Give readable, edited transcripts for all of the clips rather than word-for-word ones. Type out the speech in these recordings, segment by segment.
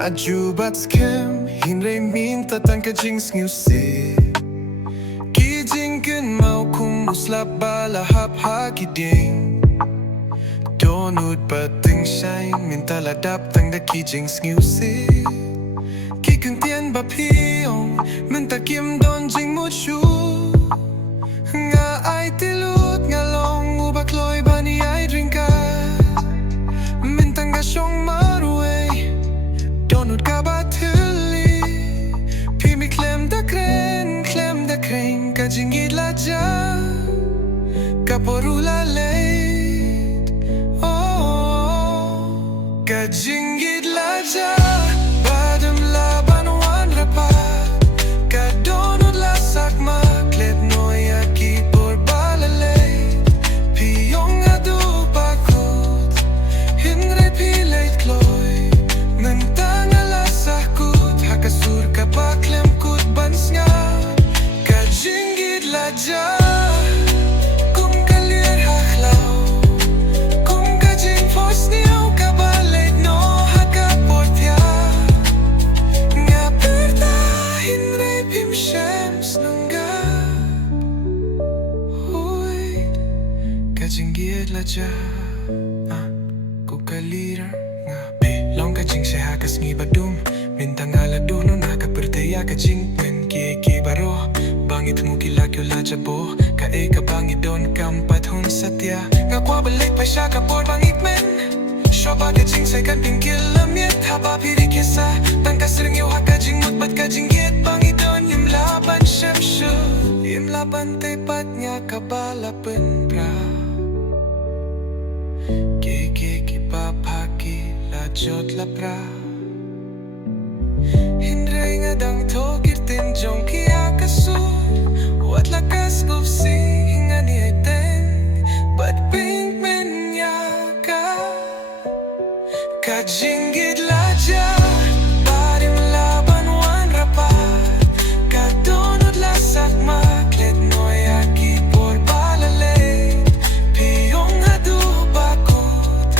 Ajubat skem hinray minta tan ka jings ngsi Kijing ken mau kum uslap bala hap hakiding Donut pating shine minta ladap tang da kijing ngsi Kikeng tien ba piong minta kim don jing mu chu Nga ai tilut nga long ubak loy bani ai drinka Mintang ga shong marue Donut ka batili Pimi klem da kren Ka jingieit la ja Ka porula leit Oh Ka jingieit la ja Badem la banwan rapat Ka donut la sakma Klet noya ki por balaleit Piyong adu pakut Hinre pileit kloy Nentang ala sakut Hakasur ka paklem kut bans nga Ka jingieit la ja Kum kalir haklaw Kum ka jing fos niyaw ka baleit no hakaportya Nga perta hinre pim shems nungga Huy Ka jingieit la ja Kum kalir Long ka jing se hakas ngi badum Mintang ala duno na ka pertaya ka jing pen ki baro Bangit mo kilakyo la jabo Ka ka bangit don kampat hun satya Nga kwa balik pa siya ka por bangit men Shoba ka jing say kan pingkil lamyet Haba piri kisa Tang ka sering yu haka jing mutbat ka jingieit Bangit don yim laban shemshu Yim laban tepat nya ka balapen pra Ki papaki la jot la pra Hinray nga dang tokir tinjong kia kasun Wat lakas gufsi hinga ni ay ten But pink men yaka Ka jingieit la ja Barim laban wan rapat Ka donut la sakma Klet noya ki por balaleit Piyong adu bakut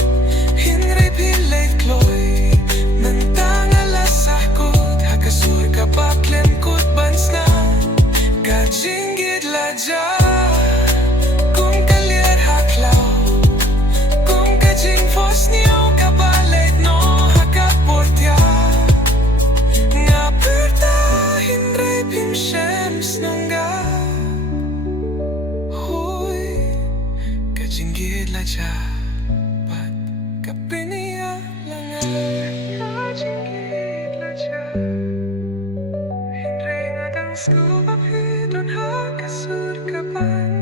Hinray pileit kloy Nentang ala sakut Hakasur ka paklem kut bans na Ka jingieit la ja Kum kalir haklaw Kum ka jing fos niyaw ka baleit no hakaportya Nga perta hinray pim shems nungga Huy Ka jingieit la ja Pat ka piniya langa Ka jingieit la ja Hinray nga dang skuba pidon hakasur ka ban